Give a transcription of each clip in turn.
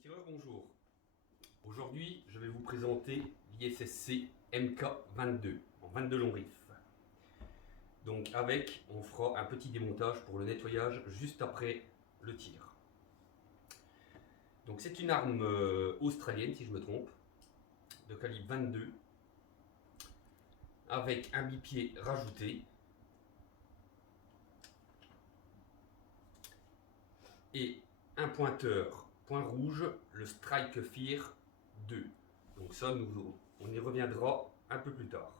tireurs, bonjour. Aujourd'hui, je vais vous présenter l'ISSC MK22 en 22 longs riffs. Donc avec, on fera un petit démontage pour le nettoyage juste après le tir. Donc c'est une arme australienne si je me trompe, de calibre 22, avec un bipied rajouté et un pointeur point rouge, le Strike Fear 2. Donc ça, on y reviendra un peu plus tard.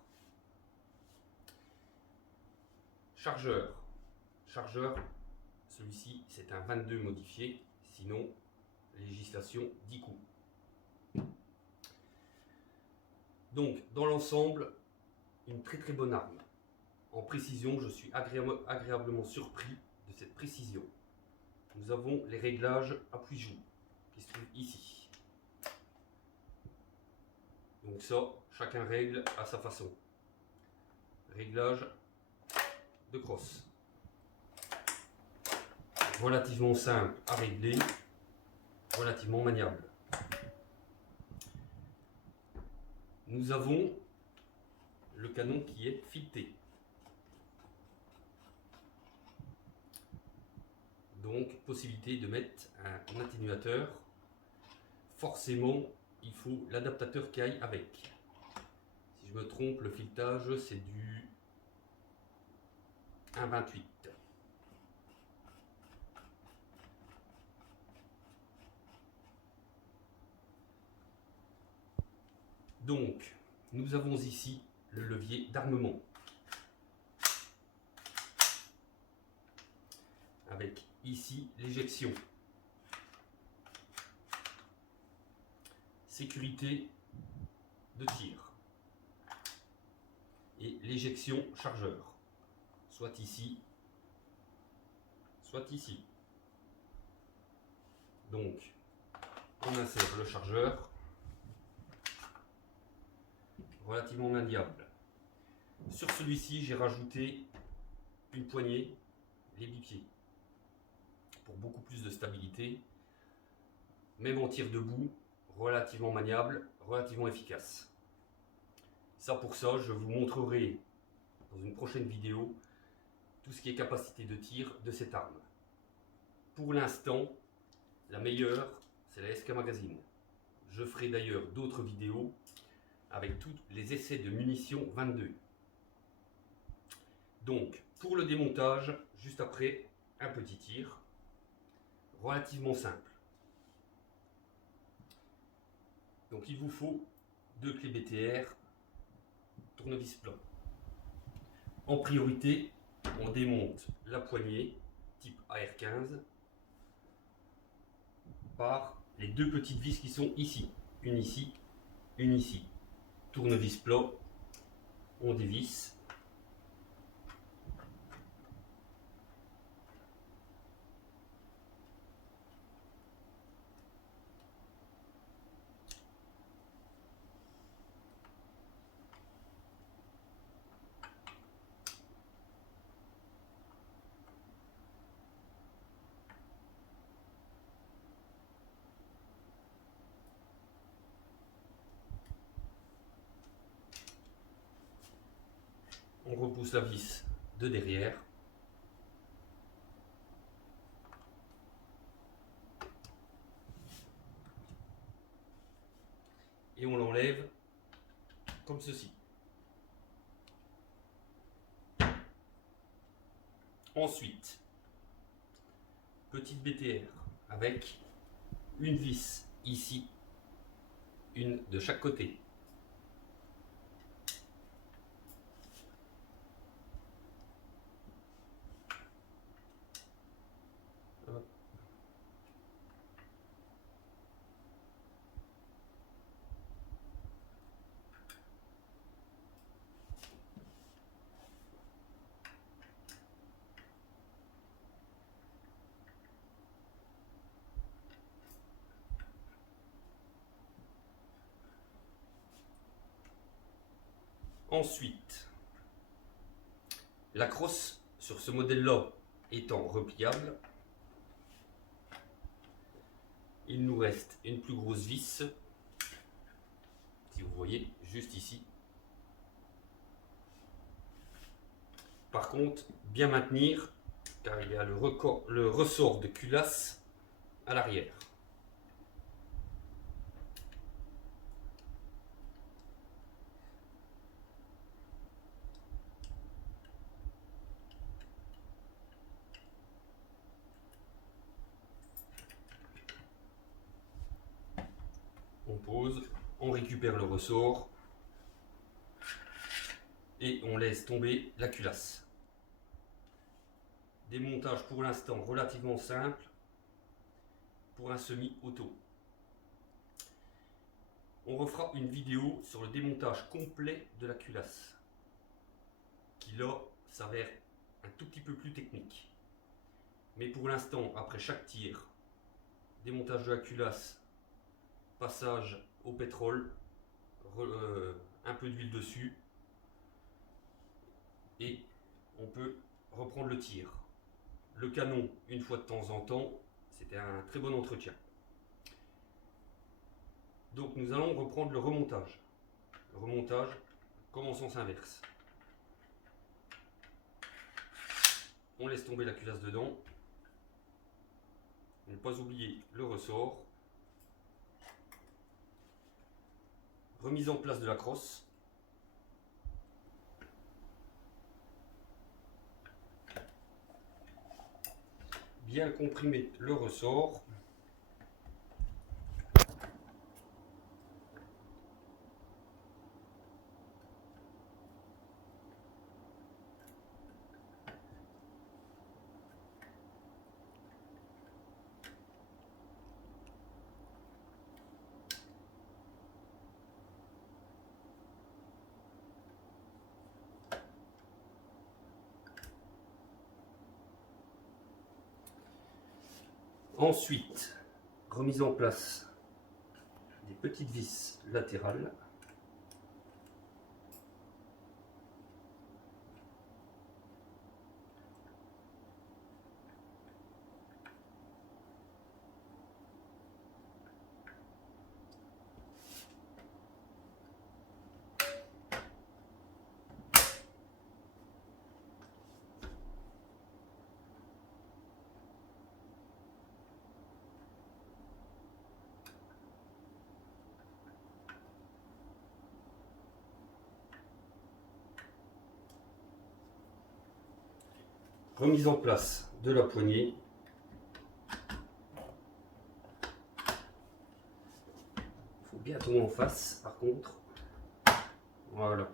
Chargeur, celui-ci c'est un 22 modifié, sinon législation 10 coups. Donc dans l'ensemble, une très bonne arme. En précision, je suis agréablement surpris de cette précision. Nous avons les réglages appui-joue qui se trouvent ici. Donc ça, chacun règle à sa façon. Réglage de crosse. Relativement simple à régler, relativement maniable. Nous avons le canon qui est fileté. Donc possibilité de mettre un atténuateur. Forcément, il faut l'adaptateur qui aille avec. Si je me trompe, le filetage c'est du 1,28. Donc, nous avons ici le levier d'armement. Avec ici l'éjection. Sécurité de tir. Et l'éjection chargeur. Soit ici, soit ici. Donc, on insère le chargeur. Relativement maniable. Sur celui-ci, j'ai rajouté une poignée, les bipieds, pour beaucoup plus de stabilité. Même en tir debout, relativement maniable, relativement efficace. Ça pour ça, je vous montrerai dans une prochaine vidéo tout ce qui est capacité de tir de cette arme. Pour l'instant, la meilleure, c'est la SK Magazine. Je ferai d'ailleurs d'autres vidéos avec tous les essais de munitions 22. Donc, pour le démontage, juste après, un petit tir, relativement simple. Donc, il vous faut 2 clés BTR, tournevis plat. En priorité, on démonte la poignée type AR15 par les 2 petites vis qui sont ici. Une ici, une ici. Tournevis plat, on dévisse. On repousse la vis de derrière. Et on l'enlève comme ceci. Ensuite, petite BTR avec une vis ici, une de chaque côté. Ensuite, la crosse sur ce modèle-là étant repliable, il nous reste une plus grosse vis, si vous voyez, juste ici. Par contre, bien maintenir, car il y a le ressort de culasse à l'arrière. On pose, on récupère le ressort et on laisse tomber la culasse. Démontage pour l'instant relativement simple pour un semi-auto. On refera une vidéo sur le démontage complet de la culasse, qui là s'avère un tout petit peu plus technique. Mais pour l'instant, après chaque tir, démontage de la culasse, passage au pétrole, un peu d'huile dessus, et on peut reprendre le tir. Le canon, une fois de temps en temps, c'était un très bon entretien. Donc nous allons reprendre le remontage. Le remontage comme en sens inverse. On laisse tomber la culasse dedans. Ne pas oublier le ressort. Remise en place de la crosse. Bien comprimer le ressort. Ensuite, remise en place des petites vis latérales. Remise en place de la poignée. Il faut bien tourner en face par contre. Voilà.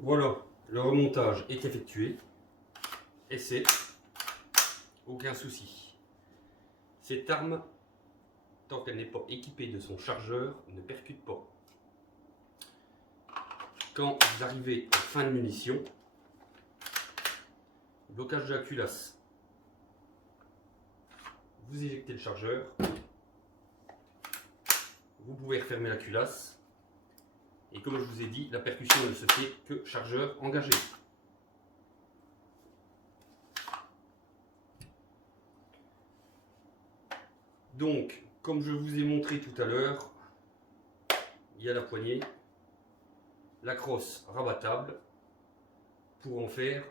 Voilà, le remontage est effectué et c'est aucun souci. Cette arme, tant qu'elle n'est pas équipée de son chargeur, ne percute pas. Quand vous arrivez en fin de munition, blocage de la culasse, vous éjectez le chargeur, vous pouvez refermer la culasse. Et comme je vous ai dit, la percussion ne se fait que chargeur engagé. Donc, comme je vous ai montré tout à l'heure, il y a la poignée, la crosse rabattable pour en faire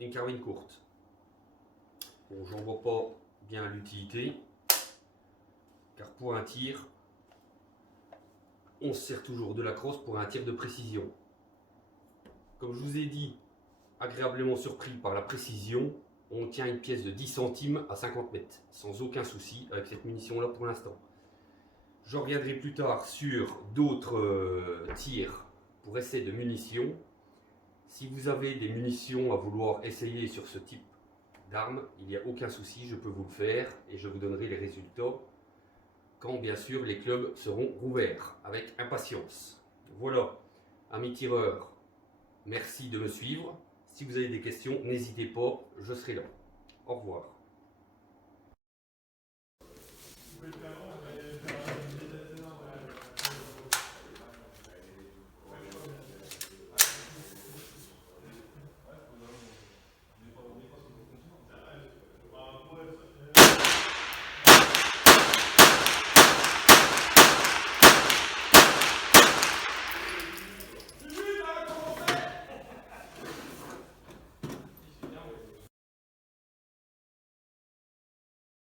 une carabine courte. Bon, j'en vois pas bien l'utilité, car pour un tir, on se sert toujours de la crosse pour un tir de précision. Comme je vous ai dit, agréablement surpris par la précision, on tient une pièce de 10 centimes à 50 mètres, sans aucun souci avec cette munition-là pour l'instant. Je reviendrai plus tard sur d'autres tirs pour essai de munitions. Si vous avez des munitions à vouloir essayer sur ce type d'arme, il n'y a aucun souci, je peux vous le faire et je vous donnerai les résultats quand bien sûr les clubs seront rouverts avec impatience. Voilà, amis tireurs, merci de me suivre. Si vous avez des questions, n'hésitez pas, je serai là. Au revoir.